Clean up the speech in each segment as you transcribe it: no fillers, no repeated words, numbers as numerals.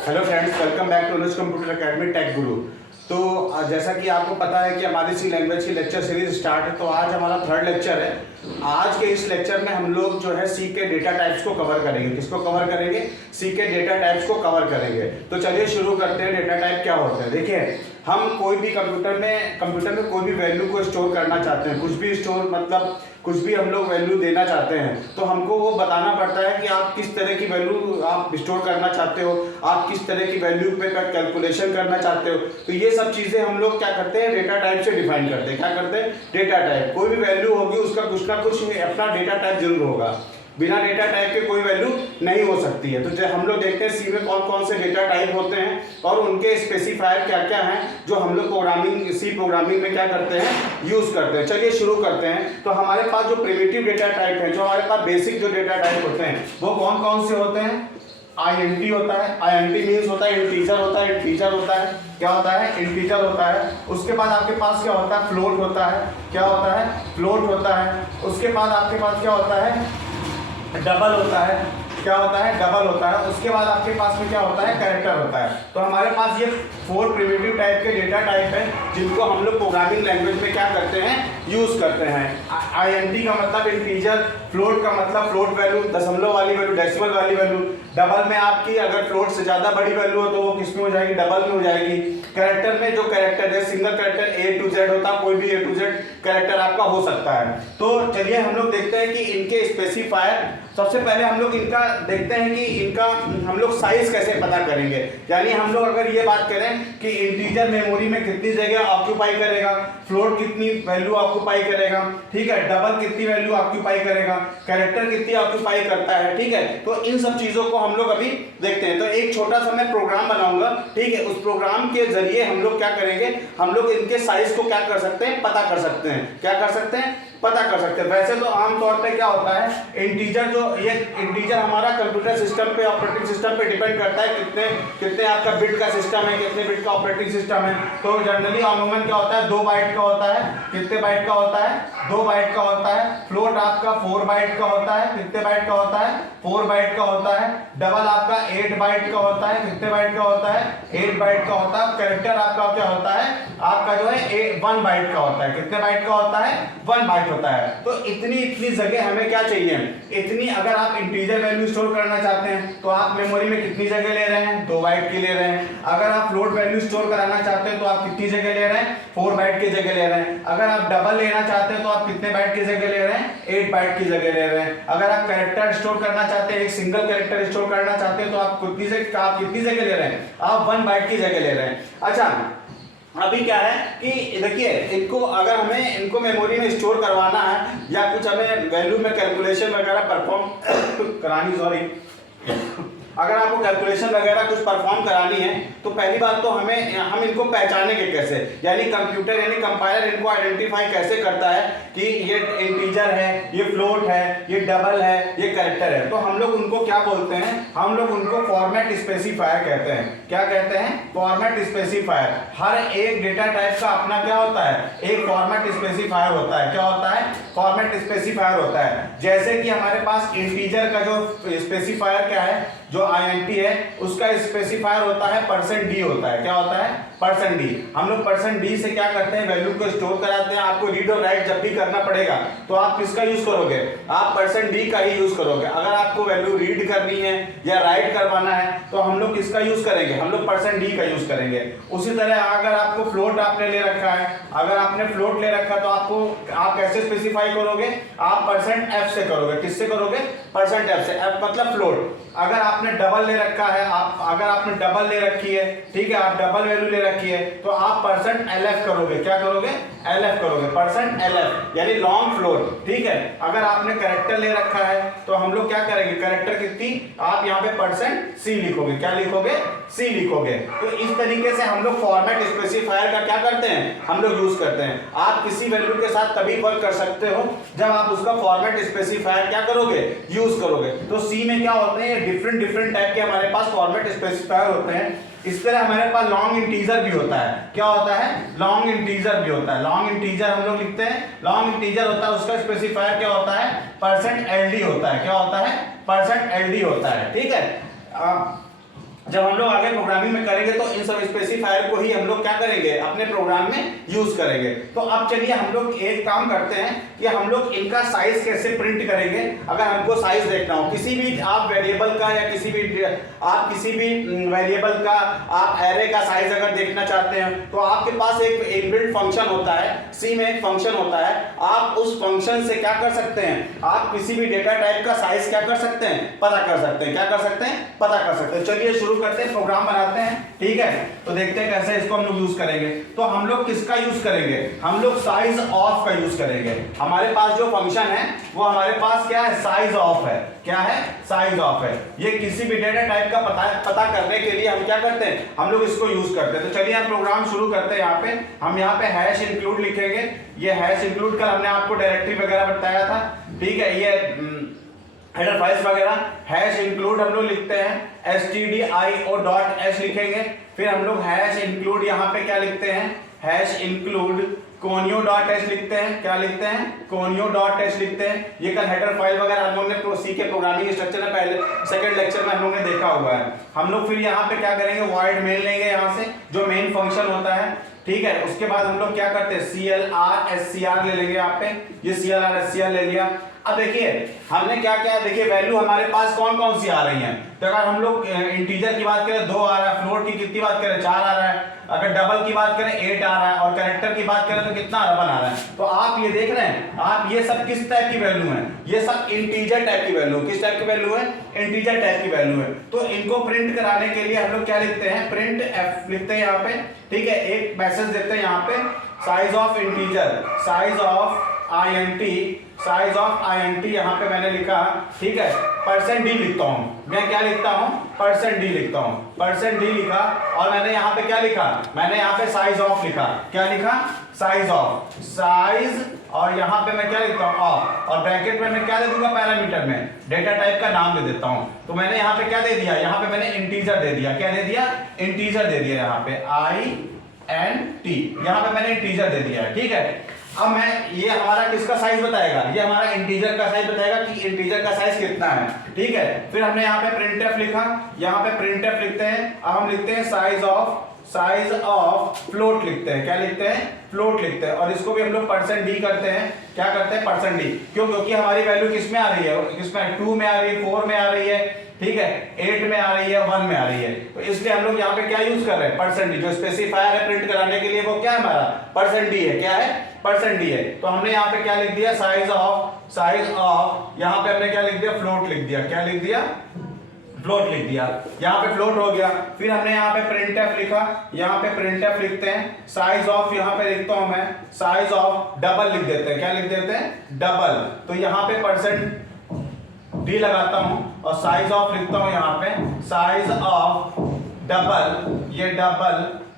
Hello friends, welcome back to Anuj computer academy tech guru. तो जैसा कि आपको पता है कि हमारी सी लैंग्वेज की लेक्चर सीरीज स्टार्ट है, तो आज हमारा थर्ड लेक्चर है। आज के इस लेक्चर में हम लोग जो है सी के डेटा टाइप्स को कवर करेंगे। किसको कवर करेंगे? सी के डेटा टाइप्स को कवर करेंगे। तो चलिए शुरू करते हैं। डेटा टाइप क्या होता है? देखिए, हम कोई भी कंप्यूटर में कोई भी वैल्यू को स्टोर करना चाहते हैं, कुछ भी स्टोर मतलब कुछ भी हम लोग वैल्यू देना चाहते हैं, तो हमको वो बताना पड़ता है कि आप किस तरह की वैल्यू आप स्टोर करना चाहते हो, आप किस तरह की वैल्यू पे कैलकुलेशन करना चाहते हो। तो ये सब चीज़ें हम लोग क्या करते हैं, डेटा टाइप से डिफाइन करते हैं। क्या करते हैं? Data type. कोई भी वैल्यू होगी उसका कुछ ना कुछ अपना डेटा टाइप जरूर होगा। बिना डेटा टाइप के कोई वैल्यू नहीं हो सकती है। तो जब हम लोग देखते हैं सी में कौन कौन से डेटा टाइप होते हैं और उनके स्पेसिफायर क्या क्या हैं, जो हम लोग सी प्रोग्रामिंग में क्या करते हैं, यूज करते हैं। चलिए शुरू करते हैं। तो हमारे पास जो प्रिमिटिव डेटा टाइप है, जो हमारे पास बेसिक जो डेटा टाइप होते हैं, वो कौन कौन से होते हैं? आईएनटी होता है। आईएनटी मीन्स होता है इंटीजर होता है। इंटीजर होता है, क्या होता है? इंटीजर होता है। उसके बाद आपके पास क्या होता है? फ्लोट होता है। क्या होता है? फ्लोट होता है। उसके बाद आपके पास क्या होता है? डबल होता है। क्या होता है? डबल होता है। उसके बाद आपके पास में क्या होता है? कैरेक्टर होता है। तो हमारे पास ये 4 प्रिमिटिव टाइप के डेटा टाइप हैं, जिनको हम लोग प्रोग्रामिंग लैंग्वेज में क्या करते हैं, यूज करते हैं। आईएनटी का मतलब इंटीजर, फ्लोट का मतलब फ्लोट वैल्यू, दशमलव वाली वैल्यू, डेसिमल वाली वैल्यू। डबल में आपकी अगर फ्लोट से ज्यादा बड़ी वैल्यू हो तो वो किस में हो जाएगी? डबल में हो जाएगी। कैरेक्टर में जो कैरेक्टर है, single character A to Z होता है, कोई भी A to Z कैरेक्टर आपका हो सकता है। तो चलिए हम लोग देखते हैं कि इनके स्पेसिफायर, सबसे पहले हम लोग इनका देखते हैं कि इनका हम लोग साइज कैसे पता करेंगे। यानी हम लोग अगर ये बात करें कि इंटीजर मेमोरी में कितनी जगह ऑक्यूपाई करेगा, फ्लोट कितनी वैल्यू ऑक्यूपाई करेगा, ठीक है, डबल कितनी वैल्यू ऑक्यूपाई करेगा, कैरेक्टर कितनी ऑक्यूपाई करता है, ठीक है। तो इन सब चीजों को हम लोग अभी देखते हैं। तो एक छोटा सा मैं प्रोग्राम बनाऊंगा, ठीक है। उस प्रोग्राम के जरिए हम लोग क्या करेंगे, हम लोग इनके साइज को क्या कर सकते हैं, पता कर सकते हैं। क्या कर सकते हैं? पता कर सकते हैं। वैसे तो आमतौर पे क्या होता है, इंटीजर जो ये इंटीजर हमारा कंप्यूटर सिस्टम पे, ऑपरेटिंग सिस्टम पे डिपेंड करता है कितने कितने आपका बिट का सिस्टम है, कितने बिट का ऑपरेटिंग सिस्टम है। तो जनरली अमूमन क्या होता है, 2 बाइट का होता है। कितने बाइट का होता है? 2 बाइट का होता है। फ्लोट आपका 4 बाइट का होता है। कितने बाइट का होता है? 4 बाइट का होता है। डबल आपका 8 बाइट का होता है। कितने बाइट का होता है? 8 बाइट का होता है। कैरेक्टर आपका क्या होता है, आपका जो है 1 बाइट का होता है। कितने बाइट का होता है? 1 बाइट होता है। तो इतनी जगह हमें क्या चाहिए, इतनी। अगर आप इंटीजर वैल्यू स्टोर करना चाहते हैं तो आप मेमोरी में कितनी जगह ले रहे हैं? 2 बाइट की ले रहे हैं। अगर आप फ्लोट वैल्यू स्टोर कराना चाहते हैं तो आप कितनी जगह ले रहे हैं? 4 बाइट की जगह ले रहे हैं। अगर आप डबल लेना चाहते हैं तो आप कितने बाइट की जगह ले रहे हैं? 8 बाइट की जगह ले रहे हैं। अगर आप कैरेक्टर स्टोर करना चाहते हैं, एक सिंगल कैरेक्टर स्टोर करना चाहते हैं, तो आप कितनी जगह ले रहे हैं? आप 1 बाइट की जगह ले रहे हैं। अच्छा, अभी क्या है कि देखिए, इनको अगर हमें इनको मेमोरी में स्टोर करवाना है या कुछ हमें वैल्यू में कैलकुलेशन वगैरह परफॉर्म करानी, सॉरी, अगर आपको कैलकुलेशन वगैरह कुछ परफॉर्म करानी है तो पहली बात तो हम इनको पहचानेंगे कैसे, यानी कंप्यूटर यानी कंपाइलर इनको आइडेंटिफाई कैसे करता है कि ये इंटीजर है, ये फ्लोट है, ये डबल है, ये कैरेक्टर है। तो हम लोग उनको क्या बोलते हैं, हम लोग उनको फॉर्मेट स्पेसिफायर कहते हैं। क्या कहते हैं? Format specifier. हर एक डेटा टाइप का अपना क्या होता है, एक फॉर्मेट स्पेसिफायर होता है। क्या होता है? फॉर्मेट स्पेसिफायर होता है। जैसे कि हमारे पास इंटीजर का जो स्पेसिफायर क्या है, जो आईएनटी है, उसका स्पेसिफायर होता है %d होता है। क्या होता है? %d। हम लोग %d से क्या करते हैं, वैल्यू को स्टोर कराते हैं। आपको रीड और राइट जब भी करना पड़ेगा तो आप किसका यूज करोगे? आप %d का ही यूज करोगे। अगर आपको वैल्यू रीड करनी है या राइट करवाना है तो हम लोग किसका यूज करेंगे? हम लोग %d का यूज करेंगे। उसी तरह अगर आपको फ्लोट आपने ले रखा है, अगर आपने फ्लोट ले रखा तो आप कैसे स्पेसिफाई करोगे? आप %f से करोगे। किससे करोगे? %f से। f मतलब फ्लोट। अगर आपने डबल ले रखा है, अगर आपने डबल ले रखी है, ठीक है, आप डबल वैल्यू ले रखी है, तो आप %lf करोगे। क्या करोगे? lf करोगे। %lf यानी लॉन्ग फ्लोट, ठीक है। अगर आपने कैरेक्टर ले रखा है तो हम लोग क्या करेंगे, कैरेक्टर कितनी, आप यहाँ पे %c लिखोगे। क्या लिखोगे? c लिखोगे। तो इस तरीके से हम लोग फॉर्मेट स्पेसिफायर का क्या करते हैं, हम लोग यूज करते हैं। आप किसी वैल्यू के साथ तभी वर्क कर सकते हो जब आप उसका फॉर्मेट स्पेसिफायर क्या करोगे, यूज करोगे। तो सी में क्या होते हैं, डिफरेंट टाइप के हमारे पास फॉर्मेट स्पेसिफायर होते हैं। इस तरह हमारे पास लॉन्ग इंटीजर भी होता है। क्या होता है? लॉन्ग इंटीजर भी होता है। लॉन्ग इंटीजर हम लोग लिखते हैं, लॉन्ग इंटीजर होता है, उसका स्पेसिफायर क्या होता है, %ld होता है। क्या होता है? %ld होता है, ठीक है। जब हम लोग आगे प्रोग्रामिंग में करेंगे तो इन सब स्पेसिफायर को ही हम लोग क्या करेंगे, अपने प्रोग्राम में यूज करेंगे। तो अब चलिए हम लोग एक काम करते हैं कि हम लोग इनका साइज कैसे प्रिंट करेंगे। अगर हमको साइज देखना हो किसी भी आप वेरिएबल का या किसी भी वेरिएबल का आप एरे का साइज अगर देखना चाहते हैं तो आपके पास एक इनबिल्ट फंक्शन होता है, सी में एक फंक्शन होता है। आप उस फंक्शन से क्या कर सकते हैं, आप किसी भी डेटा टाइप का साइज क्या कर सकते हैं, पता कर सकते हैं। क्या कर सकते हैं, पता कर सकते हैं। चलिए शुरू करते हैं, प्रोग्राम बनाते हैं, ठीक है। तो देखते हैं कैसे इसको हम लोग यूज करेंगे। तो हम लोग किसका यूज करेंगे, हम लोग साइज ऑफ का यूज करेंगे। हमारे पास जो फंक्शन है वो हमारे पास क्या है, साइज ऑफ है। क्या है, साइज ऑफ है। ये किसी भी डेटा टाइप का पता करने के लिए हम क्या करते हैं, हम लोग इसको यूज करते हैं। तो चलिए हम प्रोग्राम शुरू करते हैं। यहाँ पे हम यहाँ पे हैश इंक्लूड लिखेंगे। ये हैश इंक्लूड कल हमने आपको डायरेक्टरी वगैरह बताया था, ठीक है। ये हेडर फाइल्स वगैरह हैश इंक्लूड हम लोग लिखते हैं, stdio.h लिखेंगे। फिर हम लोग हैश इंक्लूड यहाँ पे क्या लिखते हैं, हैश इंक्लूड conio.h लिखते हैं। क्या लिखते हैं, conio.h लिखते हैं। ये कल हेडर फाइल वगैरह हम लोग ने सी के प्रोग्रामिंग स्ट्रक्चर में पहले सेकंड लेक्चर में हम लोग ने देखा हुआ है। हम लोग फिर यहाँ पे क्या करेंगे, void main लेंगे यहाँ से, जो मेन फंक्शन होता है, ठीक है। उसके बाद हम लोग क्या करते हैं, CLR ले लेंगे यहाँ पे। ये CLR ले लिया। अब देखिए हमने क्या क्या, देखिए वैल्यू हमारे पास कौन कौन सी आ रही हैं। तो अगर हम लोग इंटीजर की बात करें 2 आ रहा है, फ्लोट की कितनी बात करें 4 आ रहा है, अगर डबल की बात करें 8 आ रहा है, और कैरेक्टर की बात करें तो कितना 1 आ रहा है। तो आप ये देख रहे हैं, आप ये सब किस टाइप की वैल्यू है, ये सब इंटीजर टाइप की वैल्यू। किस टाइप की वैल्यू है, इंटीजर टाइप की वैल्यू है। तो इनको प्रिंट कराने के लिए हम लोग क्या लिखते हैं, प्रिंट एफ लिखते हैं यहाँ पे, ठीक है। एक मैसेज देते हैं यहाँ पे, size of integer, size of int यहाँ पे मैंने लिखा, ठीक है। %d लिखता हूँ मैं, क्या लिखता हूँ, %d लिखता हूँ, %d लिखा। और मैंने यहाँ पे क्या लिखा, मैंने यहाँ पे साइज ऑफ लिखा। क्या लिखा, साइज ऑफ, साइज, और यहाँ पे मैं क्या लिखता हूँ, ऑफ, और ब्रैकेट में मैं क्या दे दूंगा, पैरामीटर में डेटा टाइप का नाम दे देता हूँ। तो मैंने यहाँ पे क्या दे दिया, यहाँ पे मैंने इंटीजर दे दिया। क्या दे दिया, इंटीजर दे दिया। यहाँ पे int, यहाँ पे मैंने इंटीजर दे दिया है, ठीक है। अब मैं, ये हमारा किसका साइज बताएगा, ये हमारा इंटीजर का साइज बताएगा कि इंटीजर का साइज कितना है, ठीक है। फिर हमने यहाँ पे printf लिखा, यहाँ पे printf लिखते हैं। अब हम लिखते हैं साइज ऑफ फ्लोट लिखते हैं। क्या लिखते हैं, फ्लोट लिखते हैं। और इसको भी हम लोग %d करते हैं। क्या करते हैं, %d। क्यों, क्योंकि हमारी वैल्यू किस में आ रही है, किसमें, 2 में आ रही है, 4 में आ रही है, ठीक है, 8 में आ रही है, 1 में आ रही है। तो इसलिए हम लोग यहाँ पे क्या यूज कर रहे हैं, %d। जो स्पेसिफायर है प्रिंट कराने के लिए वो क्या है, हमारा %d है। क्या है, %d है। तो हमने यहाँ पे क्या लिख दिया, साइज ऑफ, यहाँ पे हमने क्या लिख दिया, फ्लोट लिख दिया। क्या लिख दिया, फ्लोट लिख दिया। यहाँ पे फ्लोट हो गया। फिर हमने यहाँ पे printf लिखा, यहाँ पे printf लिखते हैं। साइज ऑफ यहाँ पे लिखता हूं मैं, साइज ऑफ डबल लिख देते हैं। क्या लिख देते हैं, डबल। तो यहाँ पे %d लगाता हूं और साइज ऑफ लिखता हूं यहाँ पे, साइज ऑफ डबल,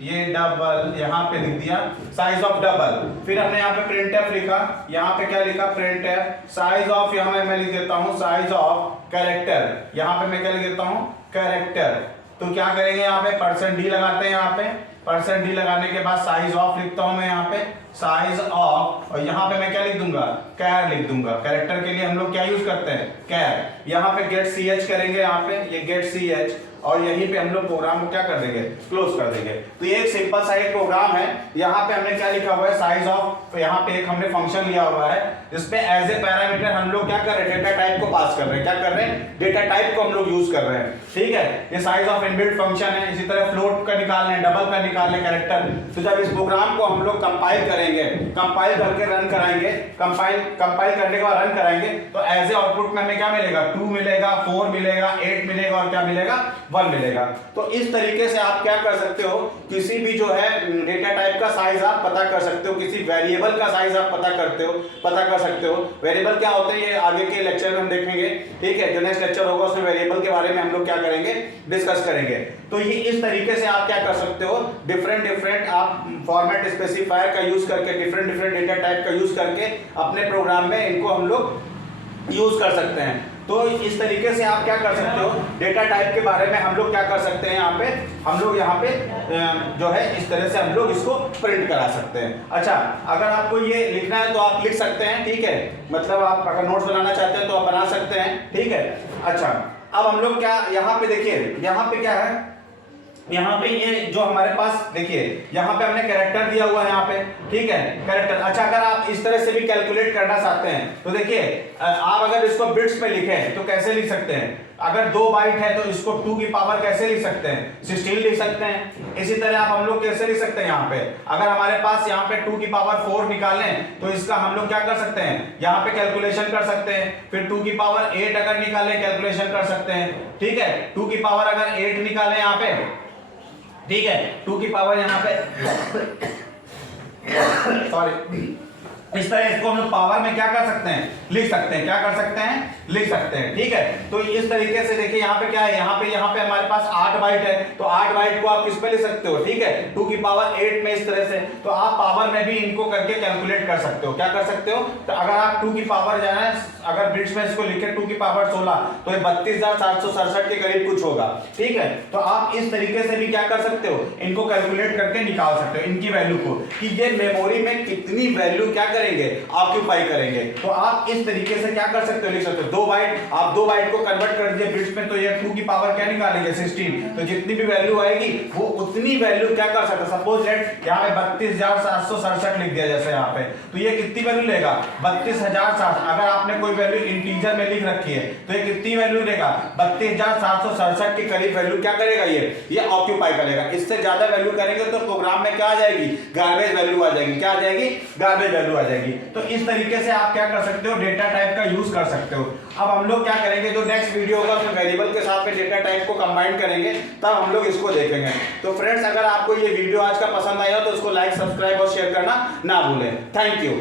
ये डबल यहाँ पे लिख दिया, साइज ऑफ डबल। फिर हमने यहाँ पे printf लिखा, यहाँ पे क्या लिखा, printf साइज ऑफ, यहाँ पे मैं लिख देता हूँ साइज ऑफ कैरेक्टर। यहाँ पे मैं क्या लिख देता हूँ, कैरेक्टर। तो क्या करेंगे, यहाँ पे %d लगाते हैं। यहाँ पे %d लगाने के बाद साइज ऑफ लिखता हूँ मैं यहाँ पे, साइज ऑफ, और यहाँ पे मैं क्या लिख दूंगा, कैर लिख दूंगा। कैरेक्टर के लिए हम लोग क्या यूज करते हैं, कैर। यहाँ पे गेट ch करेंगे, यहाँ पे ये गेट ch, और यहीं पे हम लोग प्रोग्राम को क्या कर देंगे, क्लोज कर देंगे। तो ये एक सिंपल सा एक प्रोग्राम है। यहाँ पे हमने क्या लिखा हुआ है, साइज ऑफ। तो यहाँ पे एक हमने फंक्शन लिया हुआ है जिसपे एज ए पैरामीटर हम लोग क्या कर रहे हैं, डेटा टाइप को पास कर रहे हैं। क्या कर रहे हैं, डेटा टाइप को हम लोग यूज कर रहे हैं, ठीक है। ये साइज ऑफ इनबिल्ट फंक्शन है। इसी तरह फ्लोट का निकालना है, डबल का निकालना है, कैरेक्टर। तो जब इस प्रोग्राम को हम लोग कंपाइल करेंगे, कंपाइल करके रन कराएंगे, कंपाइल करने के बाद रन कराएंगे, तो एज ए आउटपुट में हमें क्या मिलेगा, 2 मिलेगा, 4 मिलेगा, 8 मिलेगा, और क्या मिलेगा, 1 मिलेगा। तो इस तरीके से आप क्या कर सकते हो, किसी भी जो है डेटा टाइप का साइज आप पता कर सकते हो, किसी वेरिएबल का साइज आप पता कर सकते हो। वेरिएबल क्या होते हैं, ये आगे के लेक्चर में हम देखेंगे, ठीक है। जो नेक्स्ट लेक्चर होगा उसमें वेरिएबल के बारे में हम लोग क्या करेंगे, डिस्कस करेंगे। तो ये इस तरीके से आप क्या कर सकते हो, डिफरेंट आप फॉर्मेट स्पेसिफायर का यूज करके, डिफरेंट डेटा टाइप का यूज करके अपने प्रोग्राम में इनको हम लोग यूज कर सकते हैं। तो इस तरीके से आप क्या कर सकते हो, डेटा टाइप के बारे में हम लोग क्या कर सकते हैं, हम लोग यहाँ पे जो है इस तरह से हम लोग इसको प्रिंट करा सकते हैं। अच्छा, अगर आपको ये लिखना है तो आप लिख सकते हैं, ठीक है। मतलब आप अगर नोट्स बनाना चाहते हैं तो आप बना सकते हैं, ठीक है। अच्छा, अब हम लोग क्या, यहाँ पे देखिए, यहाँ पे क्या है, यहाँ पे ये जो हमारे पास देखिए यहाँ पे हमने कैरेक्टर दिया हुआ है यहाँ पे, ठीक है कैरेक्टर। अच्छा अगर आप इस तरह से भी कैलकुलेट करना चाहते हैं तो देखिए आप अगर इसको बिट्स में लिखें तो कैसे लिख सकते हैं, अगर 2 बाइट है तो इसको 2 की पावर कैसे लिख सकते हैं, 16 लिख सकते हैं। इसी तरह आप हम लोग कैसे लिख सकते हैं, यहाँ पे अगर हमारे पास यहाँ पे 2 की पावर 4 निकालें तो इसका हम लोग क्या कर सकते हैं, यहाँ पे कैलकुलेशन कर सकते हैं। फिर 2 की पावर 8 अगर निकालें कैलकुलेशन कर सकते हैं, ठीक है। 2 की पावर अगर 8 निकालें यहाँ पे, ठीक है, 2 की पावर यहाँ पे सॉरी इस तरह इसको हम लोग पावर में क्या कर सकते हैं, लिख सकते हैं, क्या कर सकते हैं, लिख सकते हैं, ठीक है। तो इस तरीके से देखिए यहाँ पे क्या है, यहाँ पे हमारे पास 8 बाइट है तो 8 बाइट को आप किस पे लिख सकते हो, ठीक है 2 की पावर 8 में इस तरह से। तो आप पावर में भी इनको करके कैलकुलेट कर सकते हो, क्या कर सकते हो। तो अगर आप 2 की पावर जो है अगर बिट्स में इसको लिखे 2 की पावर 16 तो ये 32,767 के करीब कुछ होगा, ठीक है। तो आप इस तरीके से भी क्या कर सकते हो, इनको कैलकुलेट करके निकाल सकते हो इनकी वैल्यू को, कि ये मेमोरी में कितनी वैल्यू क्या करेंगे, ऑक्यूपाई करेंगे। तो आप इस तरीके से क्या कर सकते हो, लिख सकते हो 2 बाइट, आप 2 बाइट को कन्वर्ट कर दीजिए बिट्स में तो ये 2 की पावर क्या निकालेंगे 16, तो जितनी भी वैल्यू आएगी वो उतनी वैल्यू क्या कर सकते। सपोज लेट यहाँ पे 32,767 लिख दिया जैसे यहाँ पे, तो ये कितनी वैल्यू लेगा 32,700। अगर आपने कोई वैल्यू इंटीजर में लिख रखी है तो ये कितनी वैल्यू लेगा 32,767 के करीब वैल्यू क्या करेगा, ये ऑक्यूपाई करेगा। इससे ज्यादा वैल्यू करेंगे तो प्रोग्राम में क्या आ जाएगी, गार्बेज वैल्यू आ जाएगी, क्या आ जाएगी, गार्बेज वैल्यू आ जाएगी। तो इस तरीके से आप क्या कर सकते हो, डेटा टाइप का यूज कर सकते हो। अब हम लोग क्या करेंगे, जो नेक्स्ट वीडियो होगा उसमें वेरिएबल के साथ में डेटा टाइप को कंबाइन करेंगे, तब हम लोग इसको देखेंगे। तो फ्रेंड्स अगर आपको ये वीडियो आज का पसंद आया हो तो उसको लाइक, सब्सक्राइब और शेयर करना ना भूलें। Thank you.